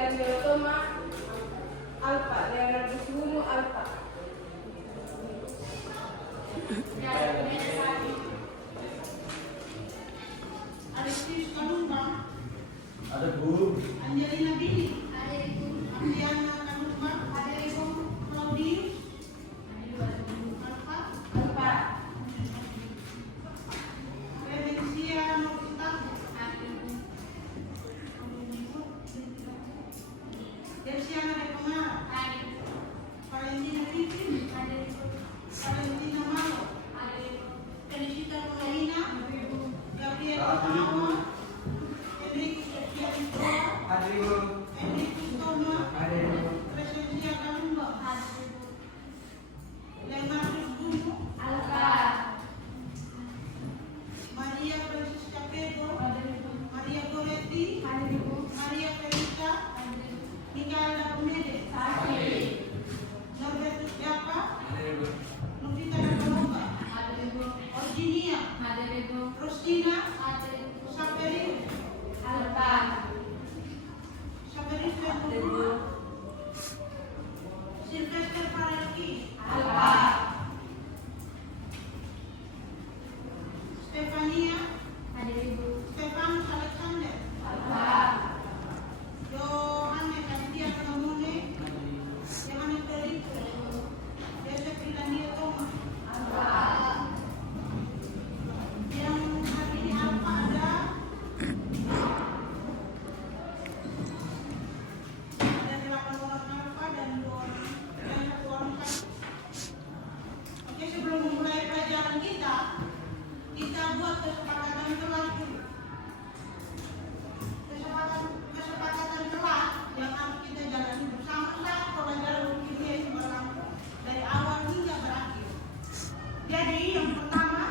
Leandrotoma alpha, Leonardus alpha. Aristis Kanumba. Ada Bu. Angelina Billy. Ada Ibu. Andiana Kanumba. Ada Ibu. Claudius. Alfa. Revencia Novita. Ada Ibu. Desiana Rekoma. Ada Ibu. Valentina Vivi. Ada Ibu. Valentina Malo. Ada Ibu. Felicita Paulina. Ada Ibu. Gabriel Awa. Enrique Setianiswa. Ada Bu. Enrique Toma. Ada Bu. Presencia Kalumba. Ada Ibu. Leonardus Gumu. Alpha. Maria Francisca Pedro. Ada Ibu. Maria Goretti. Ada Ibu. Maria Felisa. Ada Ibu. Mikael Dakumede. Sati. Norbertus Japa. Ada Bu. Novita Nakaloka. Ada Ibu. Orginia. Ada Ibu. Rostina. Ada Ibu. Saperius. Alpha. Saperius Lemuru. Sylvester Faraki. Alpha. Stefania. Ada Ibu. Stefanus Alexander. Alpha. Yohanes Aditya Kanamune. Yohanes Felipe. Joseph Irlandia Thomas. Alpha. Yang hari ini Alfa ada ada 8 orang Alfa dan 2 orang dan 1 orang Alfa. Oke, sebelum memulai pelajaran kita buat kesepakatan kelas dulu. Kesepakatan kelas yang harus kita jalani bersama saat pelajaran kimia ini berlangsung dari awal hingga berakhir. Jadi yang pertama,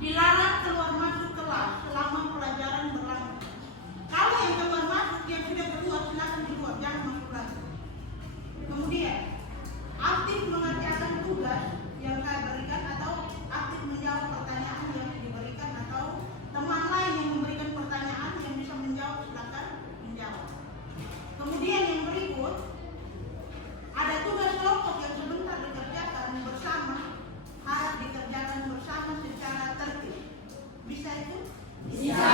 dilarang keluar masuk kelas selama pelajaran berlangsung. Kalau yang keluar masuk yang sudah keluar silakan keluar, jangan masuk lagi. Kemudian aktif mengerjakan tugas yang saya berikan atau aktif menjawab pertanyaan yang diberikan atau teman lain yang memberikan pertanyaan yang bisa menjawab silakan menjawab. Kemudian yang berikut ada tugas kelompok yang sebentar dikerjakan bersama, harus dikerjakan bersama secara tertib. Bisa itu? Bisa.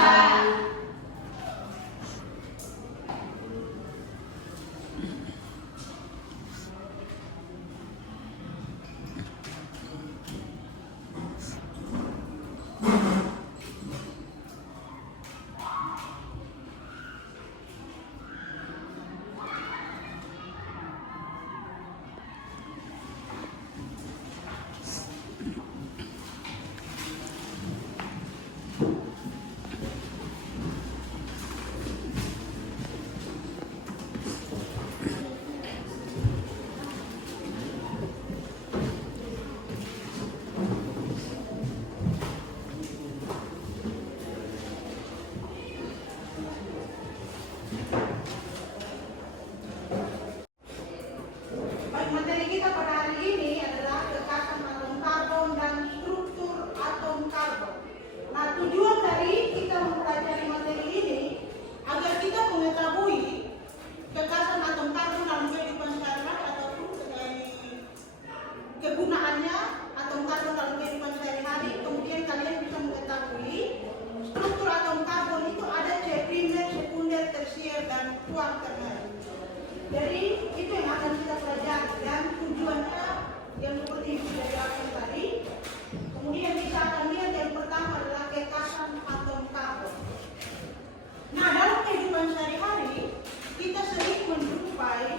Baik, materi kita pada hari ini adalah kekasan atom karbon dan struktur atom karbon. Nah, tujuan dari kita mempelajari materi ini agar kita mengetahui kekasan atom karbon dalam kehidupan sehari-hari ataupun kegunaannya atom karbon dalam kehidupan sehari-hari. Kemudian kalian bisa mengetahui struktur atom karbon itu ada C primer, sekunder, tersier, dan kuarterner. Jadi itu yang akan kita pelajari dan tujuannya yang seperti yang sudah dilakukan tadi. Kemudian kita akan lihat yang pertama adalah kekasan atom karbon. Nah, dalam kehidupan sehari-hari kita sering menjumpai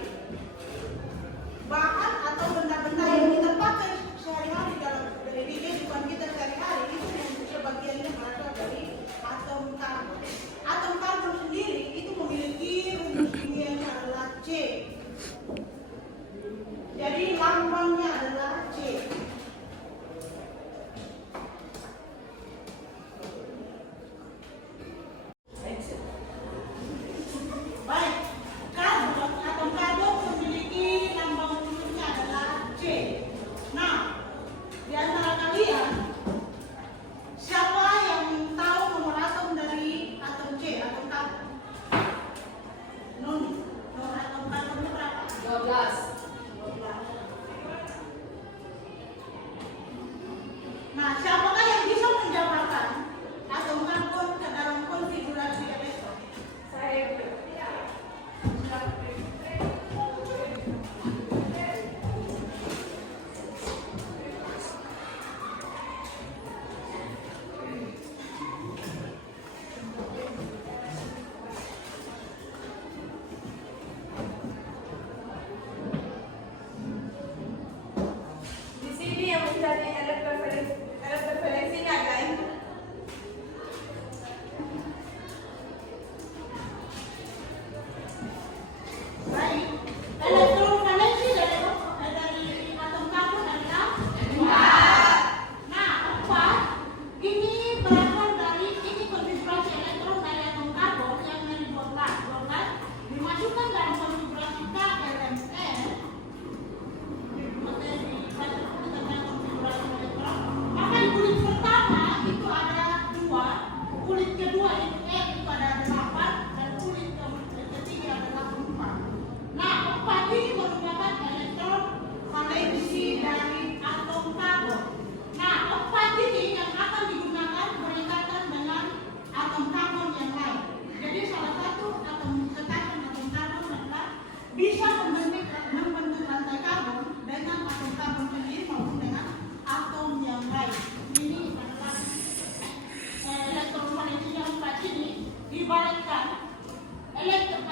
bahan atau benda-benda yang kita pakai sehari-hari dalam kehidupan kita sehari-hari itu yang sebagiannya berasal dari atom karbon. Atom karbon sendiri itu memiliki rumus kimianya adalah C. Jadi lambangnya adalah C.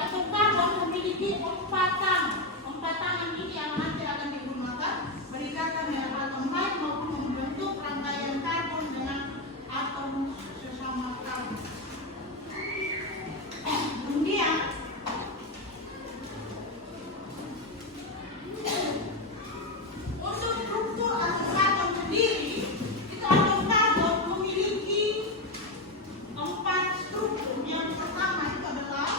atom karbon memiliki empat tangan ini yang nanti akan digunakan berikatan dengan atom lain maupun membentuk rangkaian karbon dengan atom sesama karbon. Kemudian untuk struktur atom karbon sendiri, itu atom karbon memiliki 4 struktur. Yang pertama itu adalah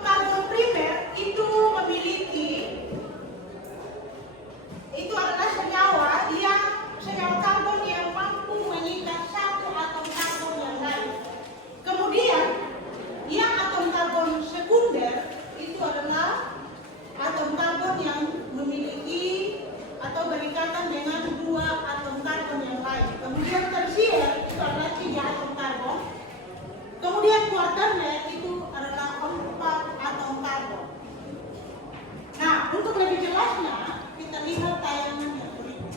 karbon primer. Itu memiliki, itu adalah senyawa karbon yang mampu mengikat satu atom karbon yang lain. Kemudian yang atom karbon sekunder itu adalah atom karbon yang memiliki atau berikatan dengan 2 atom karbon yang lain. Kemudian tersier itu adalah 3 atom karbon. Kemudian quaternary itu adalah 4 atom karbon. Nah, untuk lebih jelasnya kita lihat tayangan yang berikut.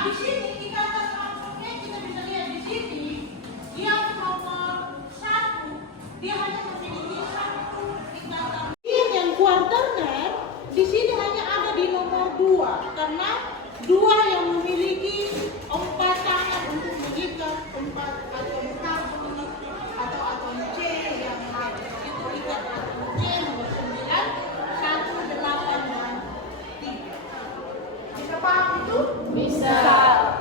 Nah, di sini ikatan langsungnya kita bisa lihat di sini yang nomor 1 dia hanya memiliki satu ikatan. Yang kuarternya di sini hanya ada di nomor 2 karena 2 yang memiliki 4 tangan untuk mengikat 4 atom karbon atau atom C yang ada. Itu ikat atom C nomor 9, 1, 8, dan 3. Bisa paham itu? Bisa.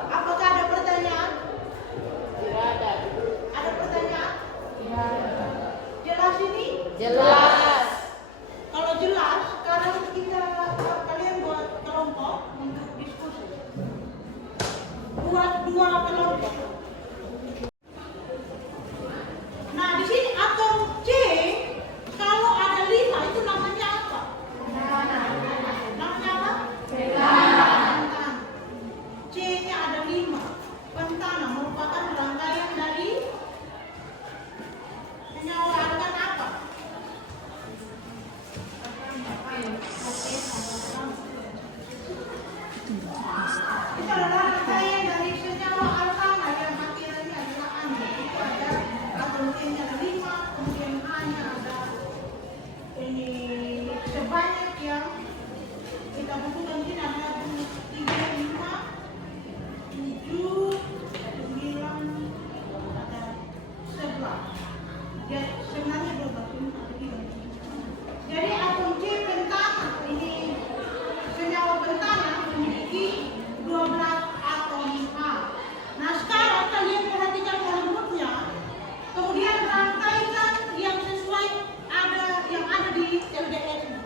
Apakah ada pertanyaan? Tidak ada. Ada pertanyaan? Tidak ada. Jelas ini? Jelas. Kalau jelas, sekarang kalian buat kelompok untuk diskusi. Buat 2 kelompok. Nah, di sini atom C kalau ada 5 itu namanya apa? Namanya apa? Pentana. C-nya ada 5. Pentana merupakan rangkaian dari senyawa argan apa? Itu adalah rangkaian dari senyawa alkana yang materialnya adalah anion. Itu ada atom C-nya ada 5, kemudian A-nya ada ini sebanyak yang kita butuhkan di sini ada 3, 5, 7, 9, ada 11. Ya, sebenarnya 12 ini ada 3. Jadi atom C pentana ini senyawa pentana memiliki 12 atom A. Nah, sekarang kalian perhatikan molekulnya, kemudian rangkaikan yang sesuai yang ada di LDS.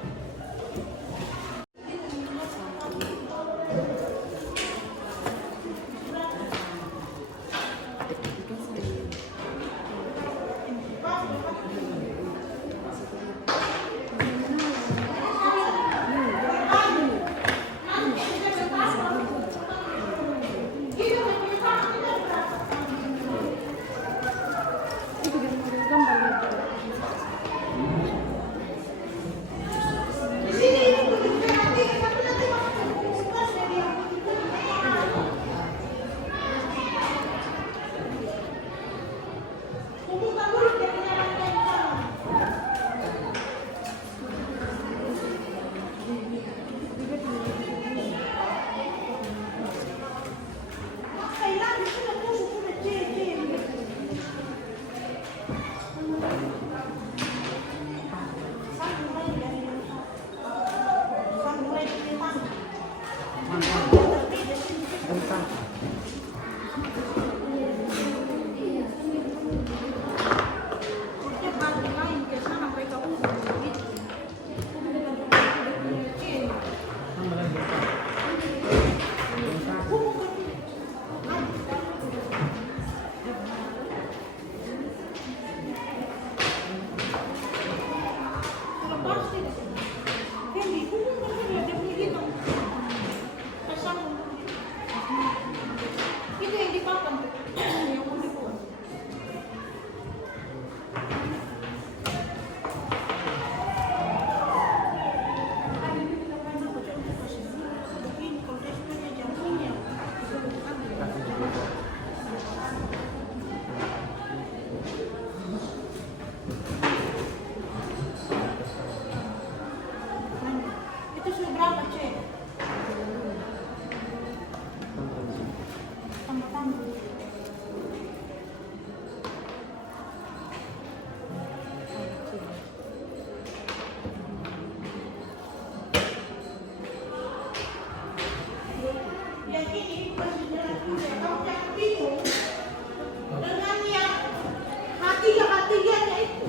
Itu yang dipakai yang mau dibuat. Itu sudah berapa, Cek? Tambah-tambah. Yang ini masih jalan juga. Kamu jangan bingung dengan yang hati-hatiannya itu.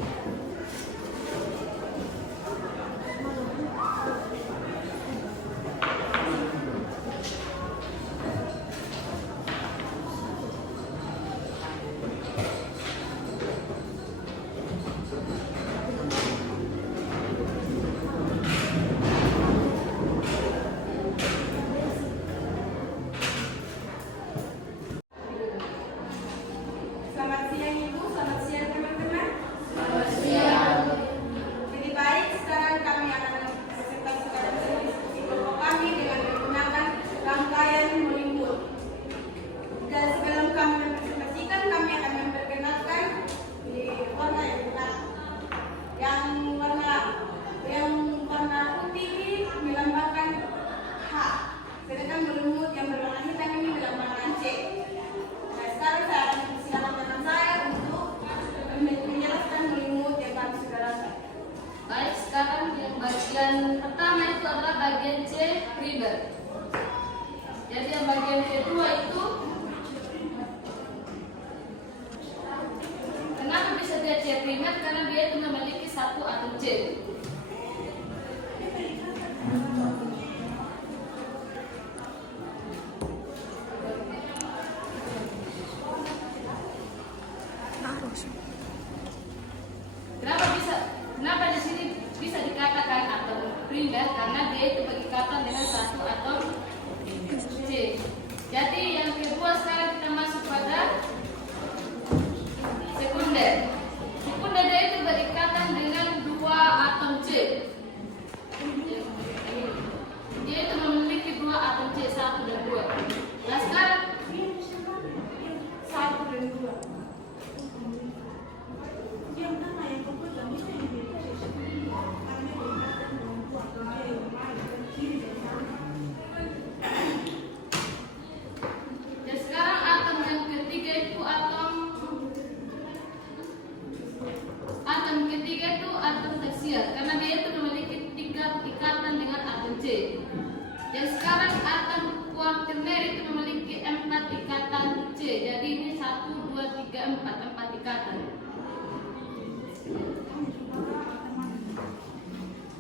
4 ikatan.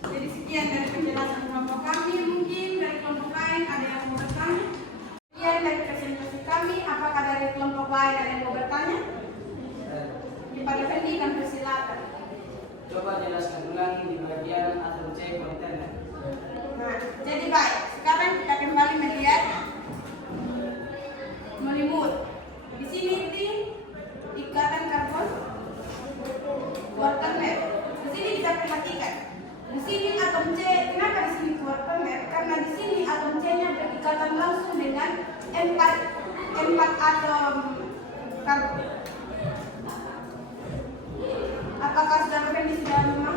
Jadi sekian dari penjelasan kelompok kami. Mungkin dari kelompok lain ada yang mau bertanya. Sekian dari presentasi kami. Apakah dari kelompok lain ada yang mau bertanya? Kepada Fendi dan persilakan. Coba jelaskan ulang di bagian atau C kontainer. Nah, jadi baik. Sekarang kita kembali melihat melimut. Di sini di ikatan karbon kuartermer. Di sini kita perhatikan. Di sini atom C. Kenapa di sini kuartermer? Karena di sini atom C-nya berikatan langsung dengan 4 atom karbon. Apakah saudara Fendi sudah memahami?